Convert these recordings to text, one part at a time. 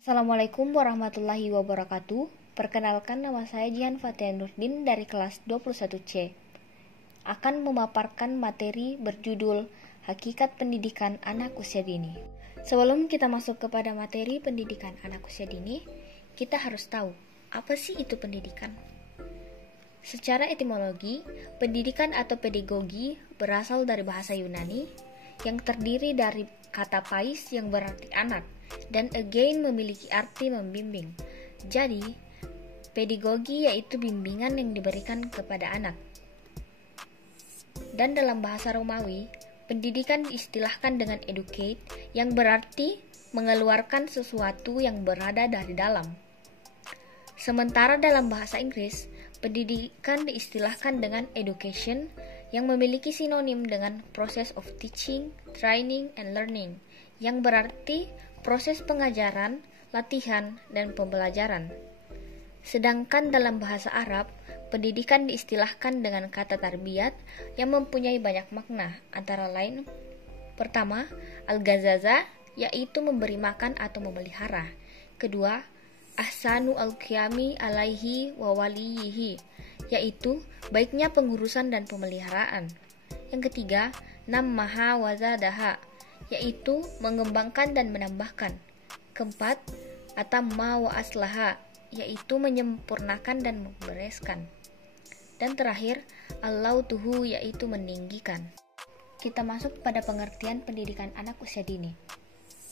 Assalamualaikum warahmatullahi wabarakatuh. Perkenalkan, nama saya Jihan Fatia Nurdin dari kelas 21C. Akan memaparkan materi berjudul Hakikat Pendidikan Anak Usia Dini. Sebelum kita masuk kepada materi pendidikan anak usia dini, kita harus tahu apa sih itu pendidikan. Secara etimologi, pendidikan atau pedagogi berasal dari bahasa Yunani yang terdiri dari kata pais yang berarti anak dan again memiliki arti membimbing. Jadi, pedagogi yaitu bimbingan yang diberikan kepada anak. Dan dalam bahasa Romawi, pendidikan diistilahkan dengan educate yang berarti mengeluarkan sesuatu yang berada dari dalam. Sementara dalam bahasa Inggris, pendidikan diistilahkan dengan education yang memiliki sinonim dengan process of teaching, training, and learning yang berarti proses pengajaran, latihan, dan pembelajaran. Sedangkan dalam bahasa Arab, pendidikan diistilahkan dengan kata tarbiyat yang mempunyai banyak makna, antara lain pertama, al-gazaza, yaitu memberi makan atau memelihara. Kedua, ahsanu al-qiyami alaihi wa waliyihi, yaitu baiknya pengurusan dan pemeliharaan. Yang ketiga, nammaha wa zadaha, yaitu mengembangkan dan menambahkan. Keempat, atamma wa aslaha, yaitu menyempurnakan dan membereskan. Dan terakhir, allautuhu, yaitu meninggikan. Kita masuk pada pengertian pendidikan anak usia dini.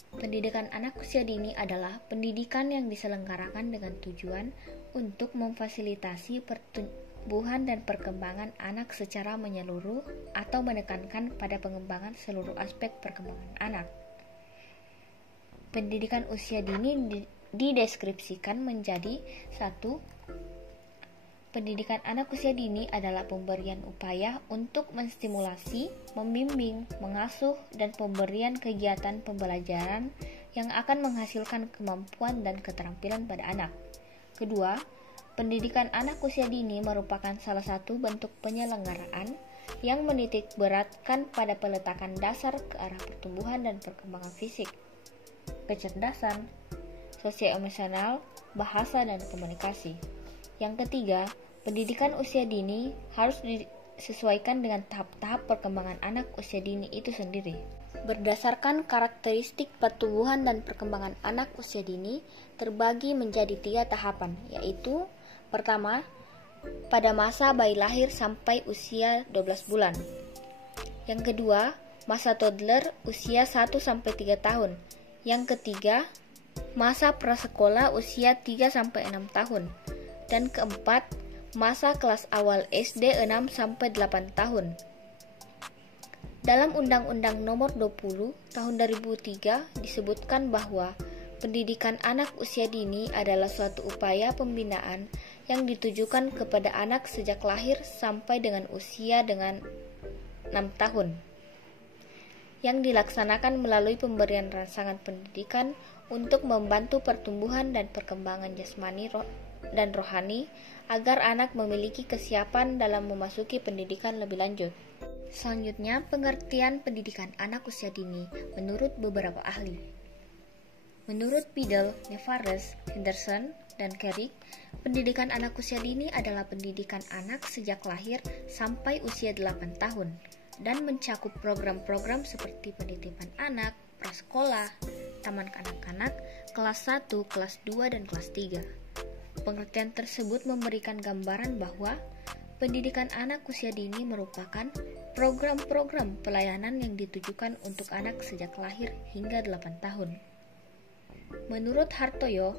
Pendidikan anak usia dini adalah pendidikan yang diselenggarakan dengan tujuan untuk memfasilitasi pertumbuhan dan perkembangan anak secara menyeluruh atau menekankan pada pengembangan seluruh aspek perkembangan anak. Pendidikan usia dini dideskripsikan menjadi 1. Pendidikan anak usia dini adalah pemberian upaya untuk menstimulasi, membimbing, mengasuh, dan pemberian kegiatan pembelajaran yang akan menghasilkan kemampuan dan keterampilan pada anak. Kedua, pendidikan anak usia dini merupakan salah satu bentuk penyelenggaraan yang menitik beratkan pada peletakan dasar ke arah pertumbuhan dan perkembangan fisik, kecerdasan, sosio-emosional, bahasa, dan komunikasi. Yang ketiga, pendidikan usia dini harus disesuaikan dengan tahap-tahap perkembangan anak usia dini itu sendiri. Berdasarkan karakteristik pertumbuhan dan perkembangan anak usia dini terbagi menjadi 3 tahapan, yaitu pertama, pada masa bayi lahir sampai usia 12 bulan. Yang kedua, masa toddler usia 1-3 tahun. Yang ketiga, masa prasekolah usia 3-6 tahun. Dan keempat, masa kelas awal SD 6-8 tahun. Dalam Undang-Undang Nomor 20 Tahun 2003 disebutkan bahwa pendidikan anak usia dini adalah suatu upaya pembinaan yang ditujukan kepada anak sejak lahir sampai dengan usia dengan 6 tahun, yang dilaksanakan melalui pemberian rangsangan pendidikan untuk membantu pertumbuhan dan perkembangan jasmani dan rohani agar anak memiliki kesiapan dalam memasuki pendidikan lebih lanjut. Selanjutnya, pengertian pendidikan anak usia dini menurut beberapa ahli. Menurut Biddle, Nevares, Henderson, dan Carrick, pendidikan anak usia dini adalah pendidikan anak sejak lahir sampai usia 8 tahun dan mencakup program-program seperti penitipan anak, prasekolah, taman kanak-kanak, kelas 1, kelas 2, dan kelas 3. Pengertian tersebut memberikan gambaran bahwa pendidikan anak usia dini merupakan program-program pelayanan yang ditujukan untuk anak sejak lahir hingga 8 tahun. Menurut Hartoyo,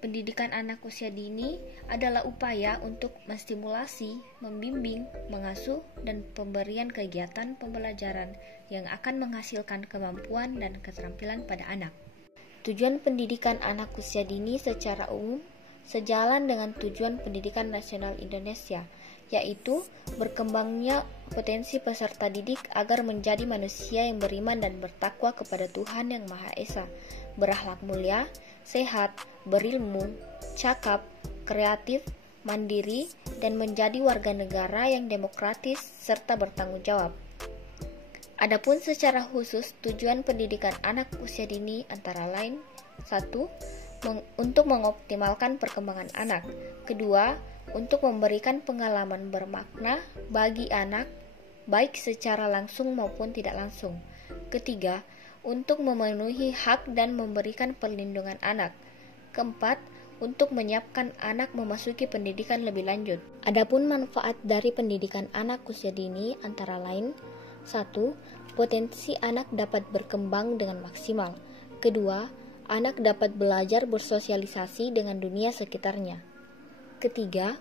pendidikan anak usia dini adalah upaya untuk menstimulasi, membimbing, mengasuh, dan pemberian kegiatan pembelajaran yang akan menghasilkan kemampuan dan keterampilan pada anak. Tujuan pendidikan anak usia dini secara umum sejalan dengan tujuan pendidikan nasional Indonesia, yaitu berkembangnya potensi peserta didik agar menjadi manusia yang beriman dan bertakwa kepada Tuhan Yang Maha Esa, berakhlak mulia, sehat, berilmu, cakap, kreatif, mandiri, dan menjadi warga negara yang demokratis serta bertanggung jawab. Adapun secara khusus, tujuan pendidikan anak usia dini antara lain 1. untuk mengoptimalkan perkembangan anak. Kedua, untuk memberikan pengalaman bermakna bagi anak, baik secara langsung maupun tidak langsung. Ketiga, untuk memenuhi hak dan memberikan perlindungan anak. Keempat, untuk menyiapkan anak memasuki pendidikan lebih lanjut. Adapun manfaat dari pendidikan anak usia dini antara lain: 1. Potensi anak dapat berkembang dengan maksimal. Kedua, anak dapat belajar bersosialisasi dengan dunia sekitarnya. Ketiga,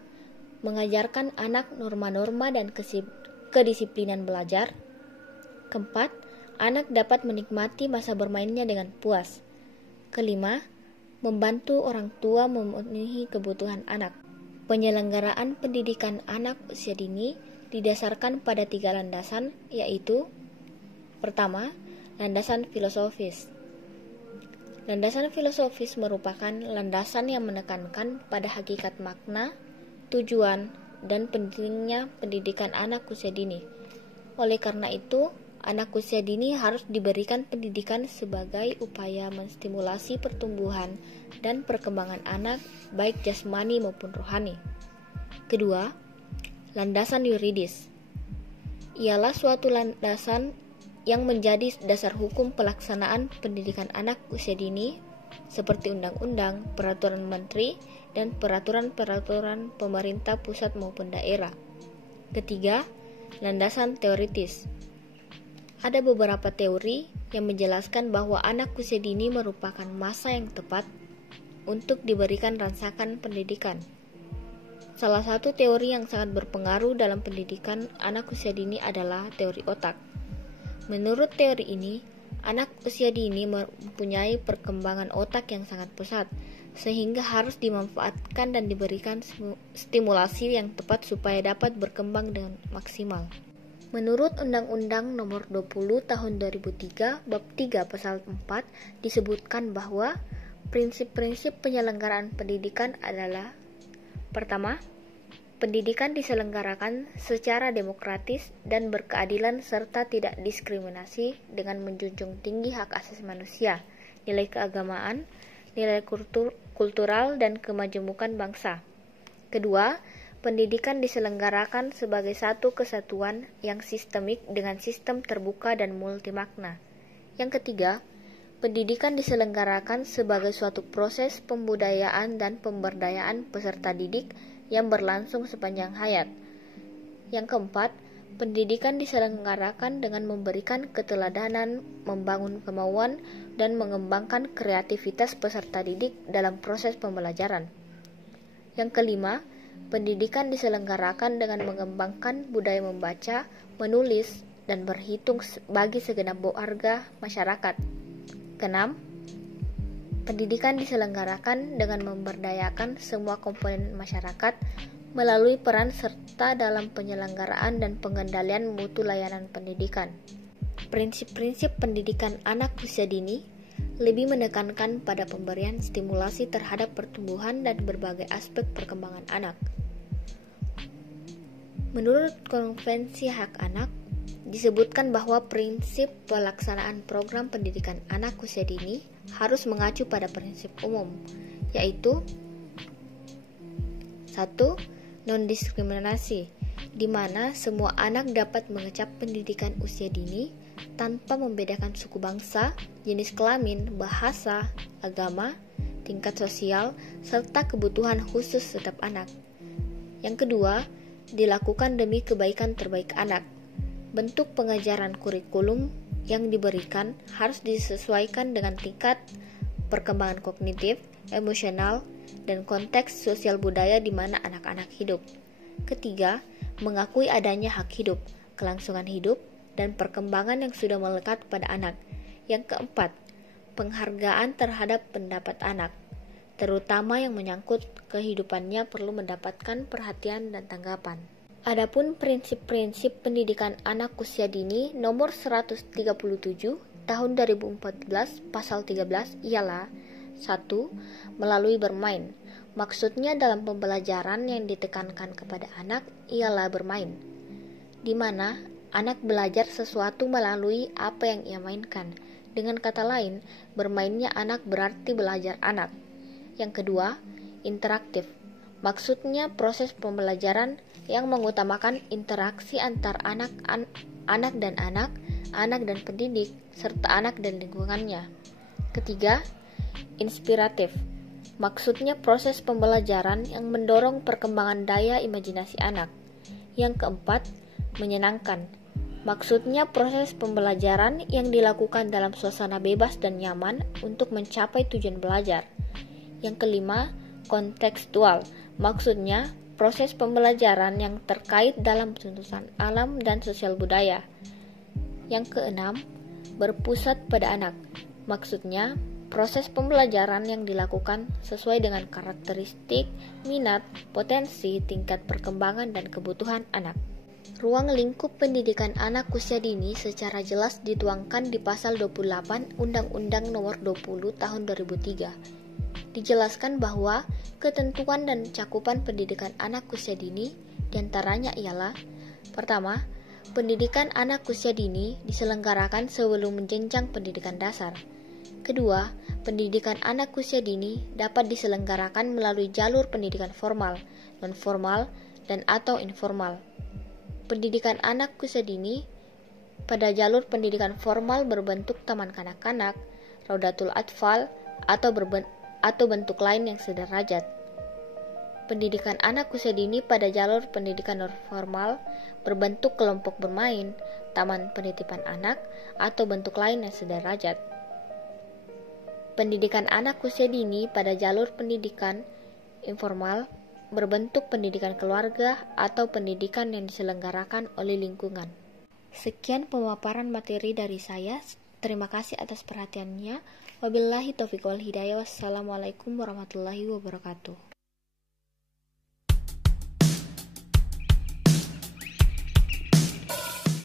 mengajarkan anak norma-norma dan kedisiplinan belajar. Keempat, anak dapat menikmati masa bermainnya dengan puas. Kelima, membantu orang tua memenuhi kebutuhan anak. Penyelenggaraan pendidikan anak usia dini didasarkan pada 3 landasan, yaitu: pertama, landasan filosofis. Landasan filosofis merupakan landasan yang menekankan pada hakikat makna, tujuan, dan pentingnya pendidikan anak usia dini. Oleh karena itu, anak usia dini harus diberikan pendidikan sebagai upaya menstimulasi pertumbuhan dan perkembangan anak, baik jasmani maupun rohani. Kedua, landasan yuridis. Ialah suatu landasan yang menjadi dasar hukum pelaksanaan pendidikan anak usia dini, seperti undang-undang, peraturan menteri, dan peraturan-peraturan pemerintah pusat maupun daerah. Ketiga, landasan teoritis. Ada beberapa teori yang menjelaskan bahwa anak usia dini merupakan masa yang tepat untuk diberikan rangsangan pendidikan. Salah satu teori yang sangat berpengaruh dalam pendidikan anak usia dini adalah teori otak. Menurut teori ini, anak usia dini mempunyai perkembangan otak yang sangat pesat, sehingga harus dimanfaatkan dan diberikan stimulasi yang tepat supaya dapat berkembang dengan maksimal. Menurut Undang-Undang Nomor 20 Tahun 2003 Bab 3 Pasal 4 disebutkan bahwa prinsip-prinsip penyelenggaraan pendidikan adalah: pertama, pendidikan diselenggarakan secara demokratis dan berkeadilan serta tidak diskriminasi dengan menjunjung tinggi hak asasi manusia, nilai keagamaan, nilai kultural, dan kemajemukan bangsa. Kedua, pendidikan diselenggarakan sebagai satu kesatuan yang sistemik dengan sistem terbuka dan multimakna. Yang ketiga, pendidikan diselenggarakan sebagai suatu proses pembudayaan dan pemberdayaan peserta didik yang berlangsung sepanjang hayat. Yang keempat, pendidikan diselenggarakan dengan memberikan keteladanan, membangun kemauan, dan mengembangkan kreativitas peserta didik dalam proses pembelajaran. Yang kelima, pendidikan diselenggarakan dengan mengembangkan budaya membaca, menulis, dan berhitung bagi segenap warga masyarakat. Keenam, pendidikan diselenggarakan dengan memberdayakan semua komponen masyarakat melalui peran serta dalam penyelenggaraan dan pengendalian mutu layanan pendidikan. Prinsip-prinsip pendidikan anak usia dini lebih menekankan pada pemberian stimulasi terhadap pertumbuhan dan berbagai aspek perkembangan anak. Menurut Konvensi Hak Anak, disebutkan bahwa prinsip pelaksanaan program pendidikan anak usia dini harus mengacu pada prinsip umum, yaitu: 1. Non-diskriminasi, di mana semua anak dapat mengecap pendidikan usia dini tanpa membedakan suku bangsa, jenis kelamin, bahasa, agama, tingkat sosial, serta kebutuhan khusus setiap anak. Yang kedua, dilakukan demi kebaikan terbaik anak. Bentuk pengajaran kurikulum yang diberikan harus disesuaikan dengan tingkat perkembangan kognitif, emosional, dan konteks sosial budaya di mana anak-anak hidup. Ketiga, mengakui adanya hak hidup, kelangsungan hidup, dan perkembangan yang sudah melekat pada anak. Yang keempat, penghargaan terhadap pendapat anak, terutama yang menyangkut kehidupannya perlu mendapatkan perhatian dan tanggapan. Adapun prinsip-prinsip pendidikan anak usia dini nomor 137 tahun 2014 pasal 13 ialah: 1. Melalui bermain. Maksudnya dalam pembelajaran yang ditekankan kepada anak ialah bermain, di mana anak belajar sesuatu melalui apa yang ia mainkan. Dengan kata lain, bermainnya anak berarti belajar anak. Yang kedua, interaktif. Maksudnya proses pembelajaran yang mengutamakan interaksi antar anak dan anak dan pendidik, serta anak dan lingkungannya. Ketiga, inspiratif. Maksudnya proses pembelajaran yang mendorong perkembangan daya imajinasi anak. Yang keempat, menyenangkan. Maksudnya proses pembelajaran yang dilakukan dalam suasana bebas dan nyaman untuk mencapai tujuan belajar. Yang kelima, kontekstual. Maksudnya proses pembelajaran yang terkait dalam tuntutan alam dan sosial budaya. Yang keenam, berpusat pada anak. Maksudnya proses pembelajaran yang dilakukan sesuai dengan karakteristik, minat, potensi, tingkat perkembangan, dan kebutuhan anak. Ruang lingkup pendidikan anak usia dini secara jelas dituangkan di Pasal 28 Undang-Undang Nomor 20 Tahun 2003. Dijelaskan bahwa ketentuan dan cakupan pendidikan anak usia dini diantaranya ialah: pertama, pendidikan anak usia dini diselenggarakan sebelum jenjang pendidikan dasar. Kedua, pendidikan anak usia dini dapat diselenggarakan melalui jalur pendidikan formal, non-formal, dan atau informal. Pendidikan anak usia dini pada jalur pendidikan formal berbentuk taman kanak-kanak, Raudatul Atfal, atau bentuk lain yang sederajat. Pendidikan anak usia dini pada jalur pendidikan non-formal berbentuk kelompok bermain, taman penitipan anak, atau bentuk lain yang sederajat. Pendidikan anak usia dini pada jalur pendidikan informal berbentuk pendidikan keluarga atau pendidikan yang diselenggarakan oleh lingkungan. Sekian pemaparan materi dari saya. Terima kasih atas perhatiannya. Wabillahi taufiq wal hidayah. Wassalamualaikum warahmatullahi wabarakatuh.